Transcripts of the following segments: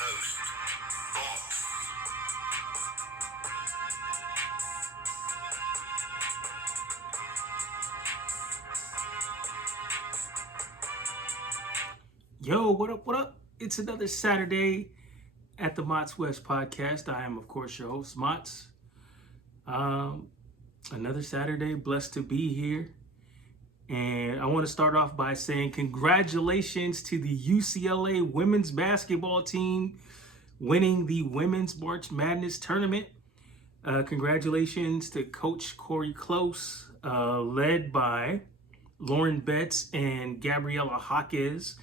host, Box. Yo, what up, what up? It's another Saturday at the W.E.S.T podcast. I am, of course, your host, Mots. Another Saturday, blessed to be here. And I want to start off by saying congratulations to the UCLA women's basketball team winning the Women's March Madness tournament. Congratulations to Coach Corey Close, led by Lauren Betts and Gabriella Hawkes.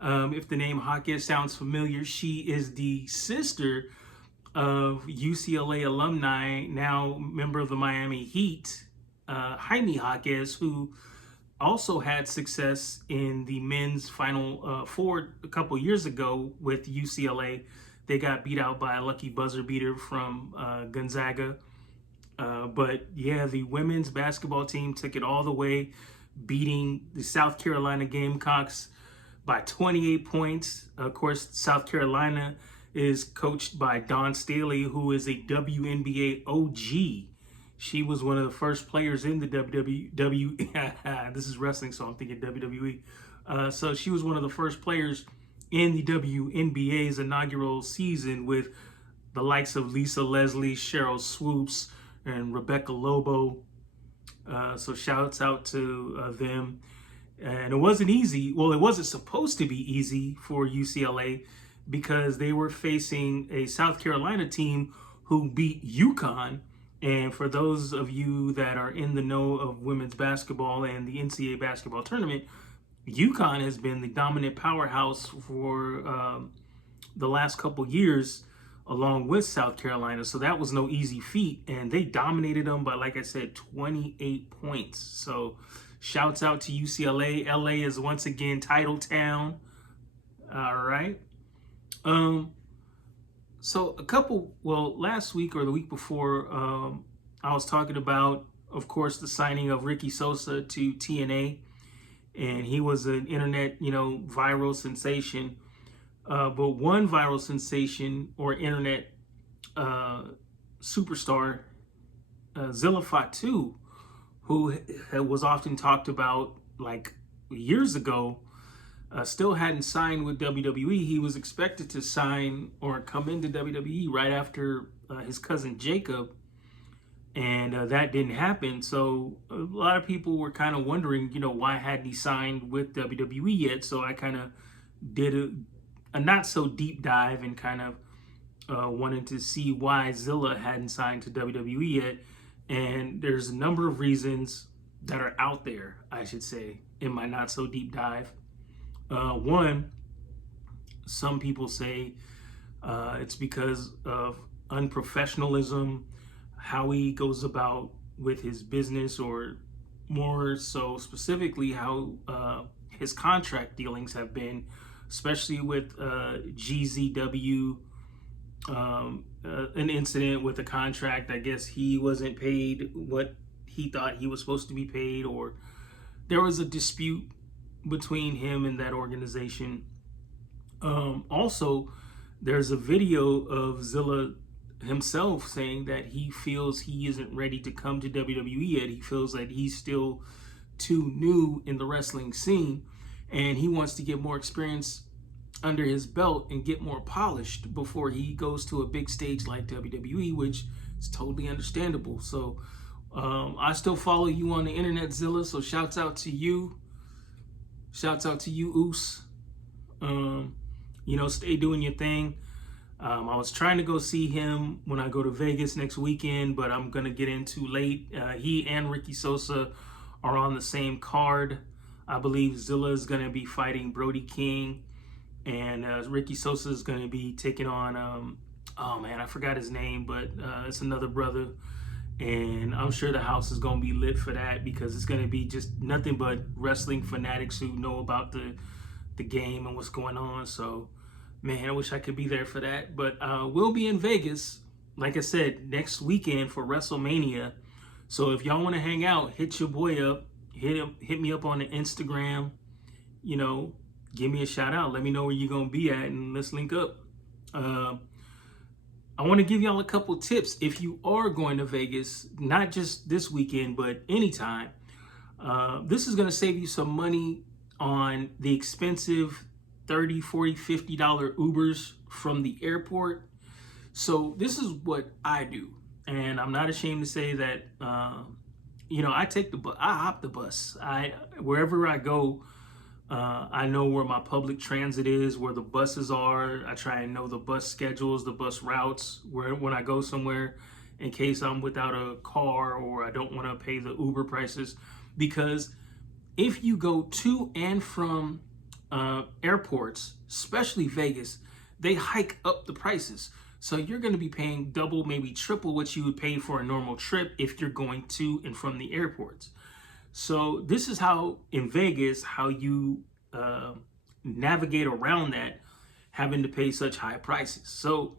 If the name Hawkes sounds familiar, she is the sister of UCLA alumni, now member of the Miami Heat, Jaime Hawkes, who also had success in the men's Final Four a couple years ago with UCLA. They got beat out by a lucky buzzer beater from Gonzaga. But yeah, the women's basketball team took it all the way, beating the South Carolina Gamecocks by 28 points. Of course, South Carolina is coached by Dawn Staley, who is a WNBA OG. She was one of the first players in the WWE. This is wrestling, so I'm thinking WWE. So she was one of the first players in the WNBA's inaugural season with the likes of Lisa Leslie, Cheryl Swoops, and Rebecca Lobo. So shouts out to them. And it wasn't easy. Well, it wasn't supposed to be easy for UCLA because they were facing a South Carolina team who beat UConn. And for those of you that are in the know of women's basketball and the NCAA basketball tournament, UConn has been the dominant powerhouse for the last couple years, along with South Carolina. So that was no easy feat. And they dominated them by, like I said, 28 points. So shouts out to UCLA. LA is once again title town. All right. So last week or the week before, I was talking about, of course, the signing of Ricky Sosa to TNA. And he was an internet, viral sensation. But one viral sensation or internet superstar, Zilla Fatu, who was often talked about like years ago, still hadn't signed with WWE. He was expected to sign or come into WWE right after his cousin Jacob, and that didn't happen. So a lot of people were kind of wondering, why hadn't he signed with WWE yet? So I kind of did a not so deep dive and kind of wanted to see why Zilla hadn't signed to WWE yet. And there's a number of reasons that are out there, I should say, in my not so deep dive. One, some people say it's because of unprofessionalism, how he goes about with his business, or more so specifically how his contract dealings have been, especially with GZW. An incident with a contract. I guess he wasn't paid what he thought he was supposed to be paid, or there was a dispute between him and that organization. Also, there's a video of Zilla himself saying that he feels he isn't ready to come to WWE yet. He feels that he's still too new in the wrestling scene, and he wants to get more experience under his belt and get more polished before he goes to a big stage like WWE, which is totally understandable. So I still follow you on the internet, Zilla, so shouts out to you. Shouts out to you, Oos. Stay doing your thing. I was trying to go see him when I go to Vegas next weekend, but I'm going to get in too late. He and Ricky Sosa are on the same card. I believe Zilla is going to be fighting Brody King, and Ricky Sosa is going to be taking on, I forgot his name, but it's another brother. And I'm sure the house is going to be lit for that, because it's going to be just nothing but wrestling fanatics who know about the game and what's going on. So, man, I wish I could be there for that. But we'll be in Vegas, like I said, next weekend for WrestleMania. So if y'all want to hang out, hit your boy up. Hit me up on the Instagram. Give me a shout out. Let me know where you're going to be at, and let's link up. Uh, I want to give y'all a couple tips if you are going to Vegas, not just this weekend, but anytime. This is going to save you some money on the expensive 30, 40, $50 Ubers from the airport. So this is what I do. And I'm not ashamed to say that, I take the bus, I hop the bus. Wherever I go, I know where my public transit is, where the buses are. I try and know the bus schedules, the bus routes, where when I go somewhere, in case I'm without a car or I don't want to pay the Uber prices. Because if you go to and from airports, especially Vegas, they hike up the prices. So you're going to be paying double, maybe triple what you would pay for a normal trip if you're going to and from the airports. So this is how in Vegas, how you navigate around that, having to pay such high prices. So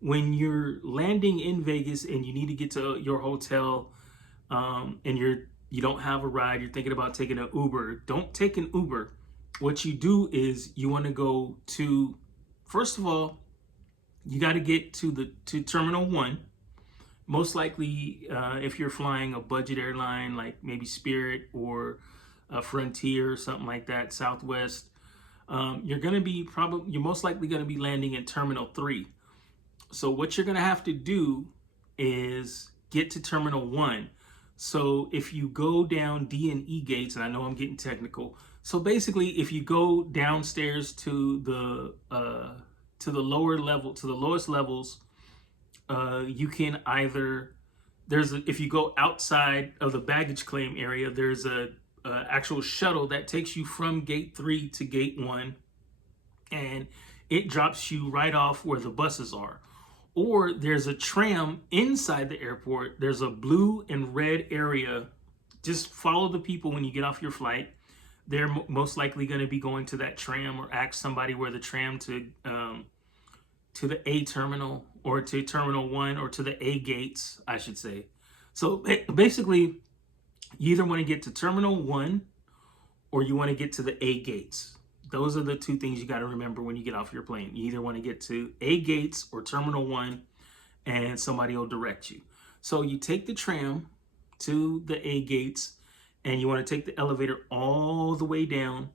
when you're landing in Vegas and you need to get to your hotel, and you don't have a ride, you're thinking about taking an Uber, don't take an Uber. What you do is you want to go to, first of all, you got to get to Terminal 1. Most likely, if you're flying a budget airline like maybe Spirit or Frontier or something like that, Southwest, you're most likely going to be landing in Terminal 3. So what you're going to have to do is get to Terminal 1. So if you go down D and E gates, and I know I'm getting technical. So basically, if you go downstairs to the lower level, to the lowest levels, you can either if you go outside of the baggage claim area, there's a actual shuttle that takes you from gate 3 to gate 1, and it drops you right off where the buses are. Or there's a tram inside the airport. There's a blue and red area. Just follow the people when you get off your flight. They're most likely going to be going to that tram, or ask somebody where the tram to the A terminal, or to Terminal 1, or to the A gates, I should say. So basically, you either want to get to Terminal 1 or you want to get to the A gates. Those are the two things you got to remember when you get off your plane. You either want to get to A gates or Terminal 1, and somebody will direct you. So you take the tram to the A gates, and you want to take the elevator all the way down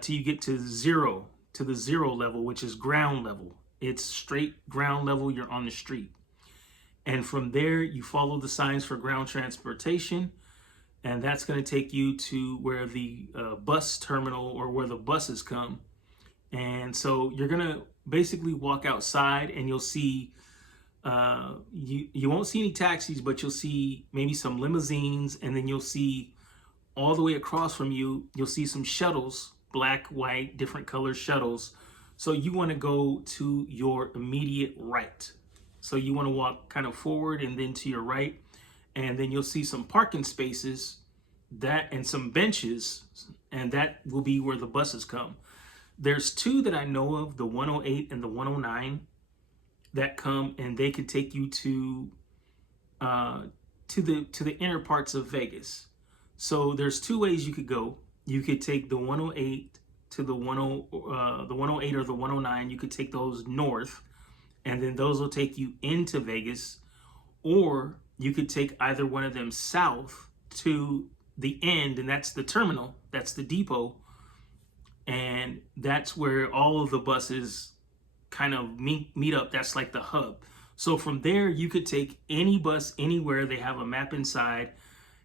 till you get to the zero level, which is ground level. It's straight ground level. You're on the street. And from there, you follow the signs for ground transportation. And that's going to take you to where the bus terminal, or where the buses come. And so you're going to basically walk outside, and you'll see, you won't see any taxis, but you'll see maybe some limousines. And then you'll see all the way across from you, you'll see some shuttles, black, white, different color shuttles. So you want to go to your immediate right. So you want to walk kind of forward and then to your right. And then you'll see some parking spaces and some benches, and that will be where the buses come. There's two that I know of, the 108 and the 109, that come, and they can take you to the inner parts of Vegas. So there's two ways you could go. You could take the 108 to the 108 or the 109. You could take those north, and then those will take you into Vegas. Or you could take either one of them south to the end, and that's the terminal, that's the depot, and that's where all of the buses kind of meet up. That's like the hub. So from there, you could take any bus anywhere. They have a map inside,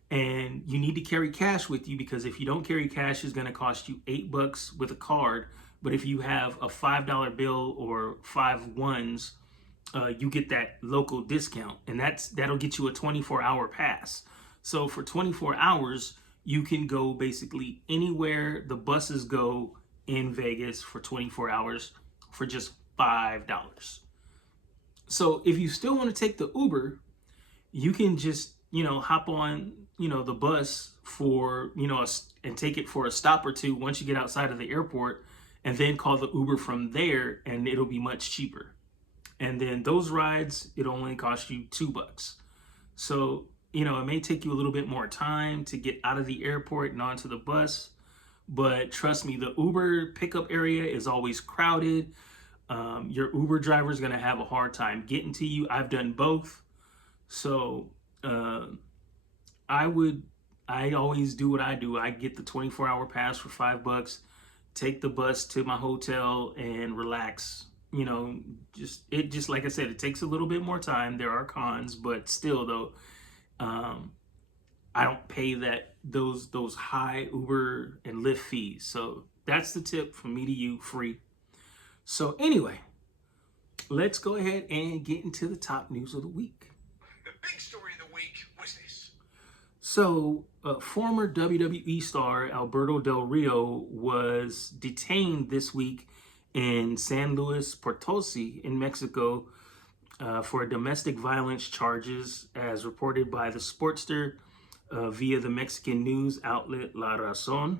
and you need to carry cash with you, because if you don't carry cash, it's going to cost you $8 with a card. But if you have a $5 bill or 5 ones, you get that local discount, and that'll get you a 24-hour pass. So for 24 hours, you can go basically anywhere the buses go in Vegas for 24 hours for just $5. So if you still want to take the Uber, you can just, hop on, the bus for, and take it for a stop or two once you get outside of the airport, and then call the Uber from there, and it'll be much cheaper. And then those rides, it'll only cost you $2. So, it may take you a little bit more time to get out of the airport and onto the bus, but trust me, the Uber pickup area is always crowded. Your Uber driver is going to have a hard time getting to you. I've done both. So I would, I always do what I do. I get the 24-hour pass for $5, take the bus to my hotel and relax. You know, just like I said, it takes a little bit more time. There are cons, but still though, I don't pay those high Uber and Lyft fees. So that's the tip from me to you, free. So anyway, let's go ahead and get into the top news of the week. The big story of the week was this. So, former WWE star Alberto Del Rio was detained this week in San Luis Potosi in Mexico for domestic violence charges, as reported by the Sportster via the Mexican news outlet La Razón.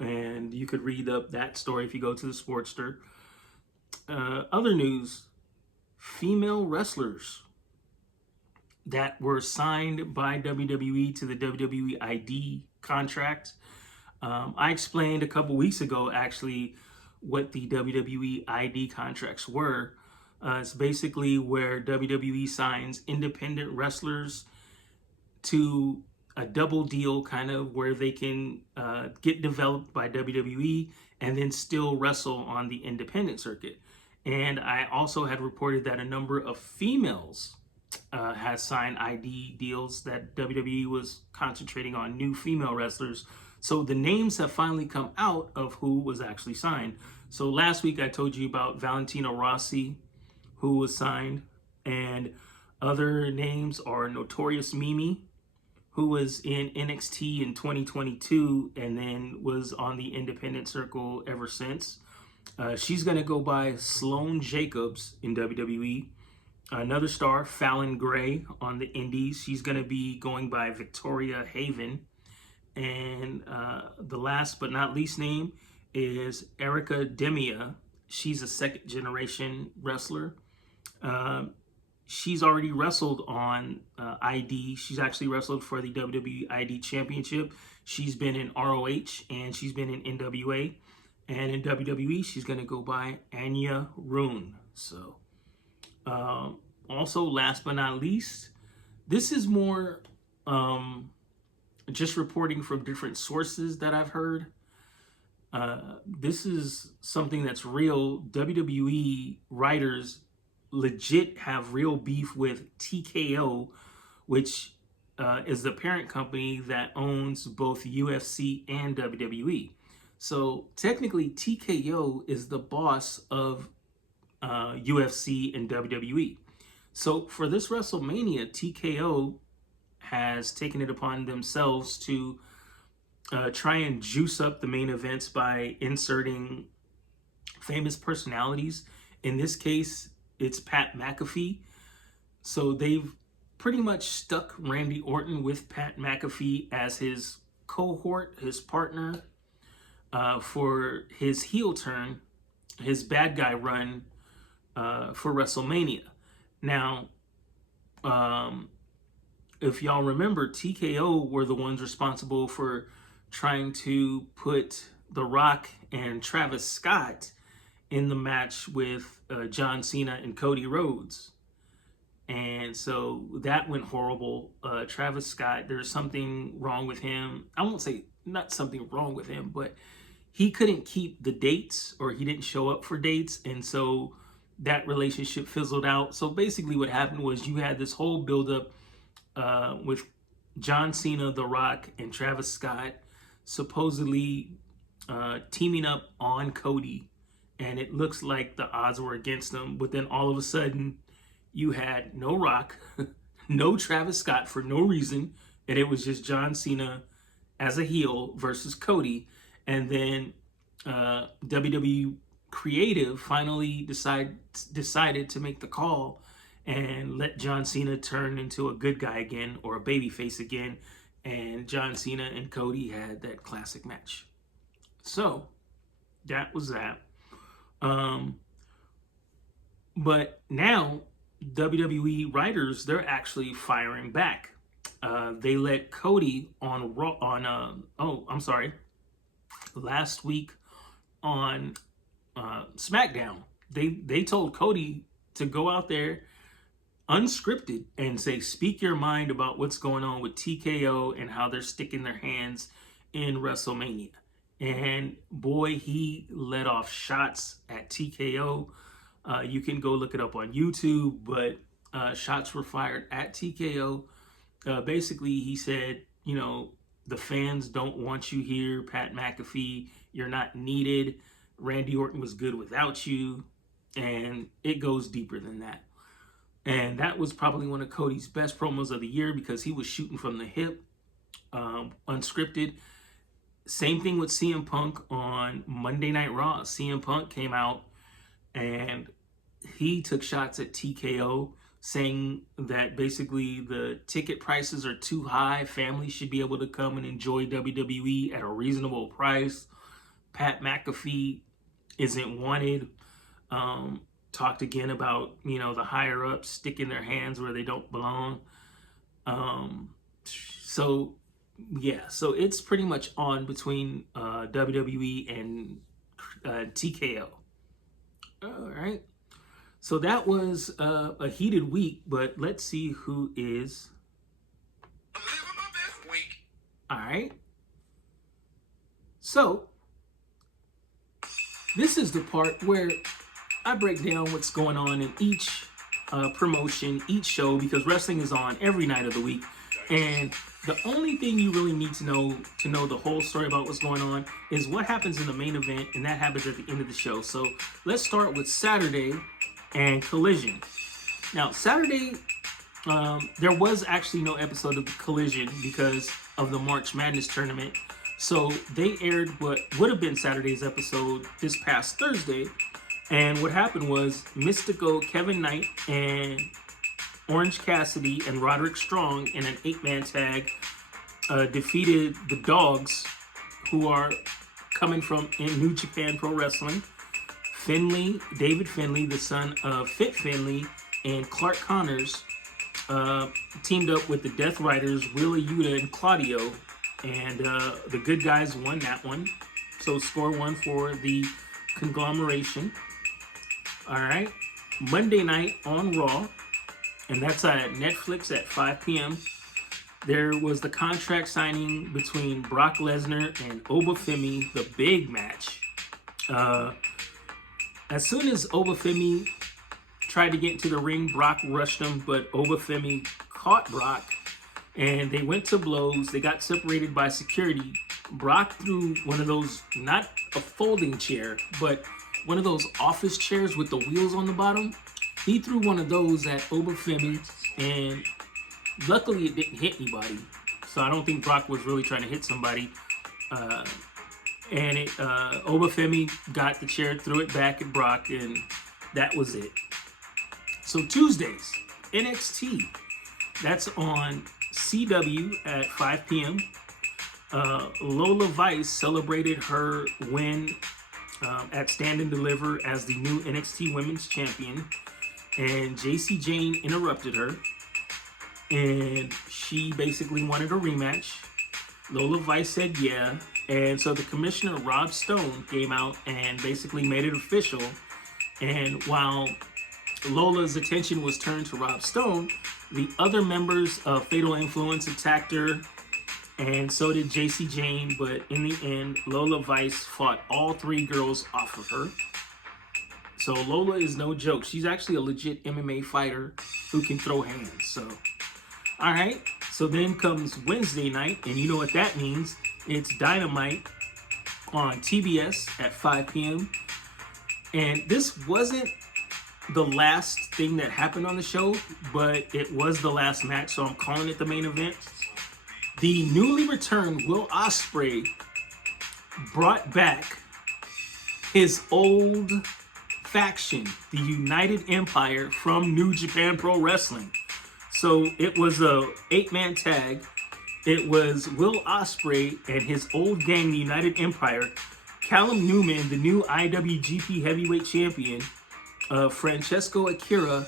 And you could read up that story if you go to the Sportster. Other news, female wrestlers that were signed by WWE to the WWE ID contract. I explained a couple weeks ago, actually, what the WWE ID contracts were. It's basically where WWE signs independent wrestlers to a double deal, kind of where they can get developed by WWE and then still wrestle on the independent circuit. And I also had reported that a number of females has signed ID deals, that WWE was concentrating on new female wrestlers. So the names have finally come out of who was actually signed. So last week I told you about Valentina Rossi, who was signed, and other names are Notorious Mimi, who was in NXT in 2022 and then was on the independent circle ever since. She's going to go by Sloane Jacobs in WWE. Another star, Fallon Gray on the Indies. She's going to be going by Victoria Haven. And the last but not least name is Erica Demia. She's a second generation wrestler. She's already wrestled on ID. She's actually wrestled for the WWE ID Championship. She's been in ROH and she's been in NWA. And in WWE, she's going to go by Anya Rune. So, also, last but not least, this is more just reporting from different sources that I've heard. This is something that's real. WWE writers legit have real beef with TKO, which is the parent company that owns both UFC and WWE. So technically, TKO is the boss of UFC and WWE. So for this WrestleMania, TKO has taken it upon themselves to try and juice up the main events by inserting famous personalities. In this case, it's Pat McAfee. So they've pretty much stuck Randy Orton with Pat McAfee as his cohort, his partner, for his heel turn, his bad guy run for WrestleMania. Now, if y'all remember, TKO were the ones responsible for trying to put The Rock and Travis Scott in the match with John Cena and Cody Rhodes. And so that went horrible. Travis Scott, there's something wrong with him. I won't say not something wrong with him, but he couldn't keep the dates, or he didn't show up for dates. And so that relationship fizzled out. So basically what happened was you had this whole buildup with John Cena, The Rock, and Travis Scott supposedly teaming up on Cody. And it looks like the odds were against them. But then all of a sudden, you had no Rock, no Travis Scott for no reason. And it was just John Cena as a heel versus Cody. And then WWE Creative finally decided to make the call and let John Cena turn into a good guy again, or a babyface again. And John Cena and Cody had that classic match. So that was that. But now WWE writers, they're actually firing back. They let Cody on Raw, last week on SmackDown, they told Cody to go out there unscripted and say, speak your mind about what's going on with TKO and how they're sticking their hands in WrestleMania. And boy, he let off shots at TKO. You can go look it up on YouTube, but shots were fired at TKO. Basically, he said, you know, the fans don't want you here, Pat McAfee. You're not needed. Randy Orton was good without you. And it goes deeper than that. And that was probably one of Cody's best promos of the year because he was shooting from the hip, unscripted. Same thing with CM Punk on Monday Night Raw. CM Punk came out and he took shots at TKO, saying that basically the ticket prices are too high. Families should be able to come and enjoy WWE at a reasonable price. Pat McAfee isn't wanted. Talked again about, you know, the higher ups sticking their hands where they don't belong. So it's pretty much on between WWE and TKO. All right. So that was a heated week, but let's see who is. I'm living my best week. All right. So this is the part where I break down what's going on in each promotion, each show, because wrestling is on every night of the week. And the only thing you really need to know the whole story about what's going on is what happens in the main event, and that happens at the end of the show. So let's start with Saturday and Collision. Now, Saturday, there was actually no episode of Collision because of the March Madness tournament. So they aired what would have been Saturday's episode this past Thursday. And what happened was Mystico, Kevin Knight, and Orange Cassidy and Roderick Strong in an 8-man tag defeated the Dogs, who are coming from in New Japan Pro Wrestling. Finley, David Finley, the son of Fit Finley, and Clark Connors teamed up with the Death Riders, Wheeler Yuta and Claudio, and the good guys won that one. So score one for the conglomeration. All right. Monday night on Raw, and that's at Netflix at 5 p.m. There was the contract signing between Brock Lesnar and Obafemi, the big match. As soon as Obafemi tried to get into the ring, Brock rushed him, but Obafemi caught Brock, and they went to blows. They got separated by security. Brock threw one of those, not a folding chair, but one of those office chairs with the wheels on the bottom. He threw one of those at Obafemi, and luckily it didn't hit anybody. So I don't think Brock was really trying to hit somebody. Obafemi got the chair, threw it back at Brock, and that was it. So Tuesdays, NXT. That's on CW at 5 p.m. Lola Vice celebrated her win at Stand and Deliver as the new NXT Women's Champion, and JC Jane interrupted her, and she basically wanted a rematch. Lola Vice said yeah, and so the commissioner, Rob Stone, came out and basically made it official. And while Lola's attention was turned to Rob Stone, the other members of Fatal Influence attacked her, and so did JC Jane, but in the end, Lola Vice fought all three girls off of her. So Lola is no joke. She's actually a legit MMA fighter who can throw hands. So, all right. So then comes Wednesday night, and you know what that means. It's Dynamite on TBS at 5 p.m. And this wasn't the last thing that happened on the show, but it was the last match, so I'm calling it the main event. The newly returned Will.O.S.P. brought back his old faction, the United Empire from New Japan Pro Wrestling. So it was a 8-man tag. It was Will.O.S.P. and his old gang, the United Empire, Callum Newman, the new IWGP Heavyweight Champion, Francesco Akira,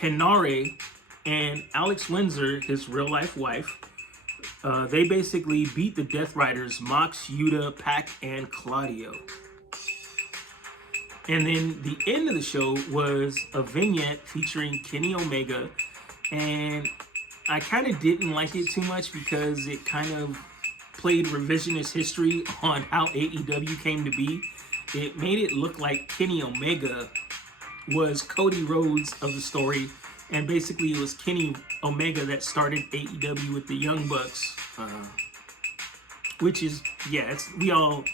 Hinare, and Alex Windsor, his real-life wife. They basically beat the Death Riders, Mox, Yuta, Pac, and Claudio. And then the end of the show was a vignette featuring Kenny Omega. And I kind of didn't like it too much because it kind of played revisionist history on how AEW came to be. It made it look like Kenny Omega was Cody Rhodes of the story, and basically it was Kenny Omega that started AEW with the Young Bucks, which is, yeah, it's, we all,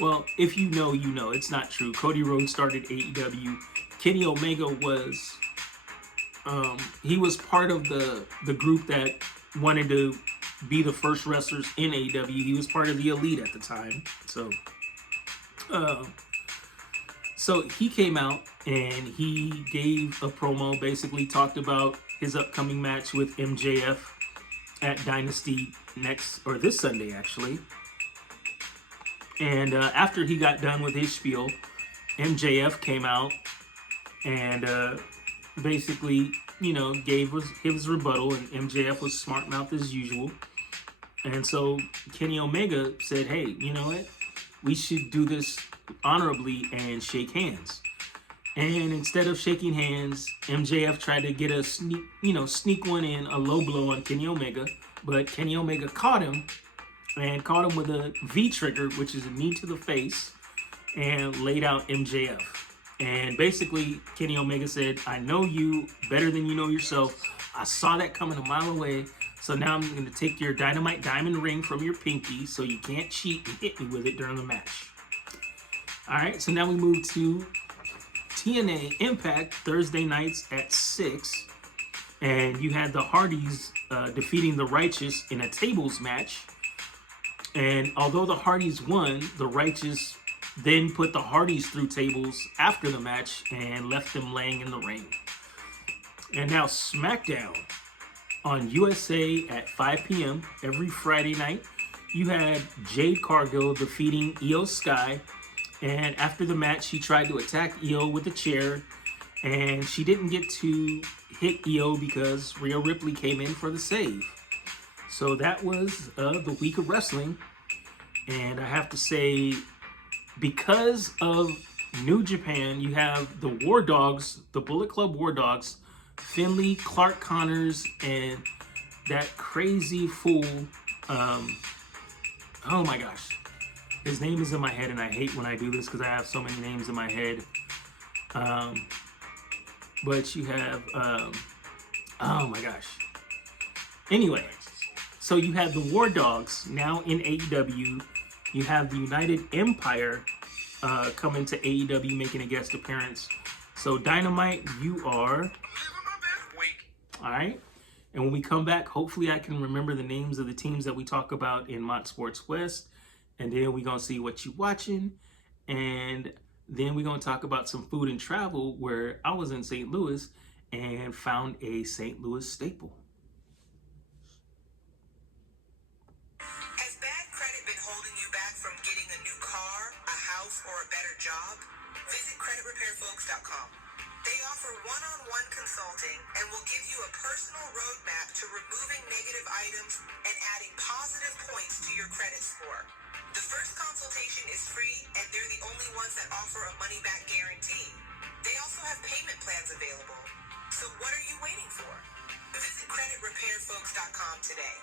well, if you know, you know, it's not true. Cody Rhodes started AEW. Kenny Omega was, he was part of the group that wanted to be the first wrestlers in AEW. He was part of the Elite at the time, so he came out and he gave a promo, basically talked about his upcoming match with MJF at Dynasty this Sunday actually. And after he got done with his spiel, MJF came out and basically, you know, gave his rebuttal, and MJF was smart mouth as usual. And so Kenny Omega said, hey, you know what? We should do this honorably and shake hands. And instead of shaking hands, MJF tried to get a sneak one in, a low blow on Kenny Omega. But Kenny Omega caught him with a V trigger, which is a knee to the face, and laid out MJF. And basically, Kenny Omega said, I know you better than you know yourself. I saw that coming a mile away. So now I'm going to take your Dynamite Diamond ring from your pinky so you can't cheat and hit me with it during the match. All right, so now we move to TNA Impact Thursday nights at 6. And you had the Hardys defeating the Righteous in a tables match. And although the Hardys won, the Righteous then put the Hardys through tables after the match and left them laying in the ring. And now SmackDown on USA at 5 p.m. every Friday night. You had Jade Cargill defeating Io Sky. And after the match, she tried to attack Io with a chair. And she didn't get to hit Io because Rhea Ripley came in for the save. So that was the week of wrestling. And I have to say, because of New Japan, you have the War Dogs, the Bullet Club War Dogs, Finley, Clark Connors, and that crazy fool, oh my gosh, his name is in my head, and I hate when I do this because I have so many names in my head. But you have, oh my gosh. Anyway, so you have the War Dogs now in AEW. You have the United Empire coming to AEW, making a guest appearance. So Dynamite, you are... All right. And when we come back, hopefully I can remember the names of the teams that we talk about in Mott Sports West. And then we're going to see what you're watching. And then we're going to talk about some food and travel, where I was in St. Louis and found a St. Louis staple. Has bad credit been holding you back from getting a new car, a house, or a better job? Visit creditrepairfolks.com. They offer one-on-one consulting and will give you a personal roadmap to removing negative items and adding positive points to your credit score. The first consultation is free, and they're the only ones that offer a money-back guarantee. They also have payment plans available. So what are you waiting for? Visit creditrepairfolks.com today.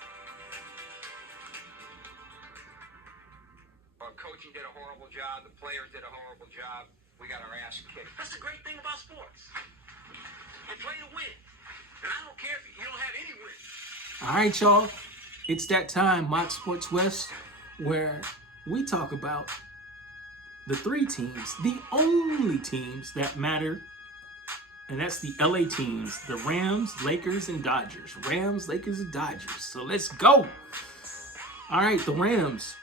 Our coaching did a horrible job. The players did a horrible job. We got our ass kicked. That's the great thing about sports. You play to win. And I don't care if you don't have any wins. All right, y'all. It's that time, Mott Sports West, where we talk about the three teams, the only teams that matter. And that's the LA teams, the Rams, Lakers, and Dodgers. Rams, Lakers, and Dodgers. So let's go. All right, the Rams.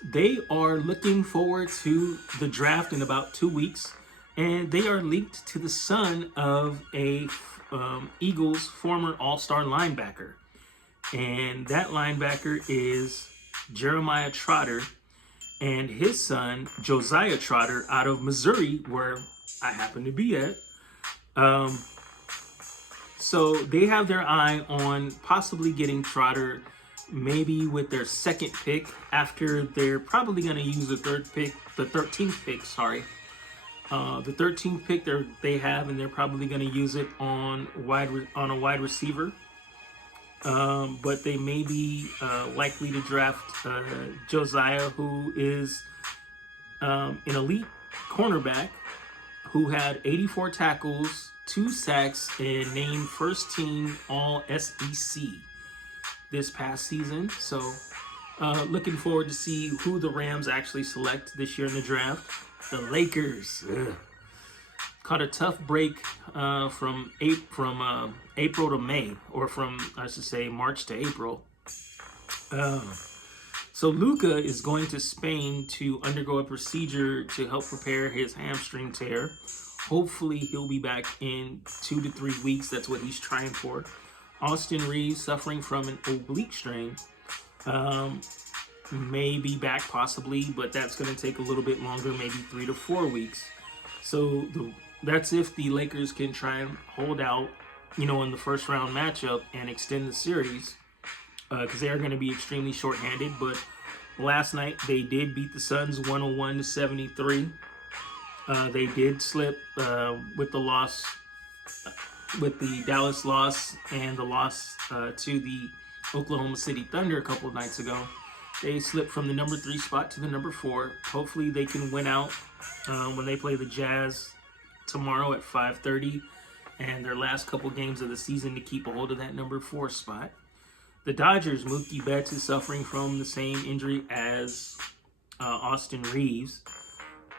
They are looking forward to the draft in about 2 weeks, and they are linked to the son of a Eagles former All-Star linebacker, and that linebacker is Jeremiah Trotter, and his son Josiah Trotter out of Missouri, where I happen to be at. So they have their eye on possibly getting Trotter maybe with their second pick, after they're probably going to use the 13th pick, The 13th pick they have, and they're probably going to use it on a wide receiver. But they may be likely to draft Josiah, who is an elite cornerback who had 84 tackles, 2 sacks, and named first team All SEC this past season. So looking forward to see who the Rams actually select this year in the draft. The Lakers caught a tough break from April to May, or from, I should say, March to April. So Luka is going to Spain to undergo a procedure to help prepare his hamstring tear. Hopefully he'll be back in 2 to 3 weeks. That's what he's trying for. Austin Reeves, suffering from an oblique strain, may be back possibly, but that's going to take a little bit longer, maybe 3 to 4 weeks. So that's if the Lakers can try and hold out, in the first round matchup and extend the series, because they are going to be extremely shorthanded. But last night they did beat the Suns 101-73. They did slip with the loss, with the Dallas loss and the loss to the Oklahoma City Thunder a couple of nights ago. They slipped from the number 3 spot to the number 4. Hopefully they can win out when they play the Jazz tomorrow at 5:30, and their last couple games of the season to keep a hold of that number 4 spot. The Dodgers, Mookie Betts is suffering from the same injury as Austin Reeves.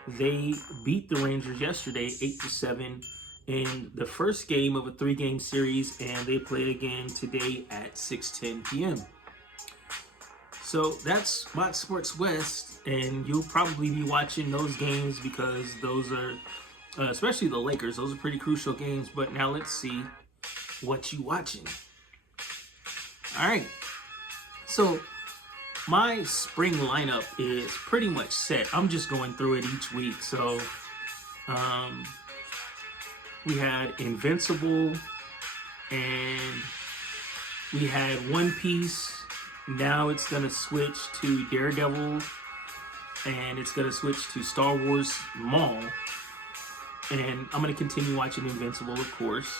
They beat the Rangers yesterday 8-7 in the first game of a 3-game series, and they play again today at 6:10 p.m. So that's Bot Sports West, and you'll probably be watching those games because those are, especially the Lakers, those are pretty crucial games. But now let's see what you watching. All right, so my spring lineup is pretty much set. I'm just going through it each week. So we had Invincible, and we had One Piece. Now it's going to switch to Daredevil, and it's going to switch to Star Wars Maul. And I'm going to continue watching Invincible, of course.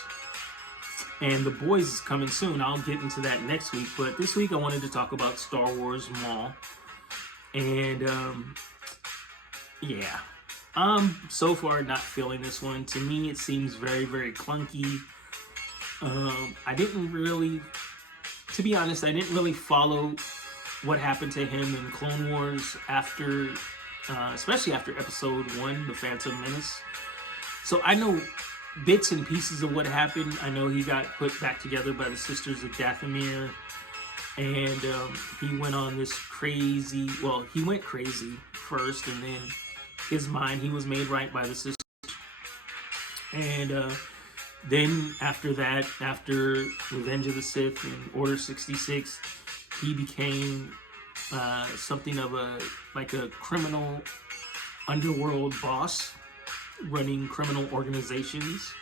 And The Boys is coming soon. I'll get into that next week. But this week I wanted to talk about Star Wars Maul. And, yeah. I'm so far not feeling this one. To me, it seems very, very clunky. To be honest, I didn't really follow what happened to him in Clone Wars after, especially after Episode 1, The Phantom Menace. So I know bits and pieces of what happened. I know he got put back together by the Sisters of Dathomir, and he went on this crazy, well, he went crazy first, and then his mind, he was made right by the Sisters. And then after that, after Revenge of the Sith and Order 66, he became something of a criminal underworld boss running criminal organizations.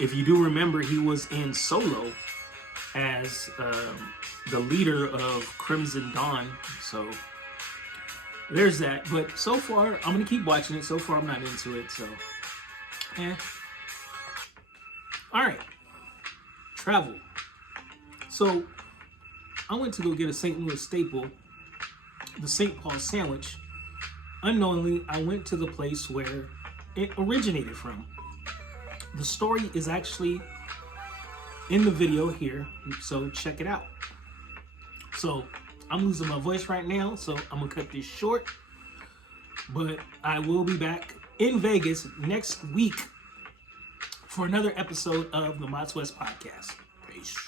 If you do remember, he was in Solo as the leader of Crimson Dawn. So there's that. But so far, I'm going to keep watching it. So far, I'm not into it. So, All right. Travel. So I went to go get a St. Louis staple, the St. Paul sandwich. Unknowingly, I went to the place where it originated from. The story is actually in the video here, so check it out. So I'm losing my voice right now, so I'm gonna cut this short. But I will be back in Vegas next week for another episode of the Mots West podcast. Peace.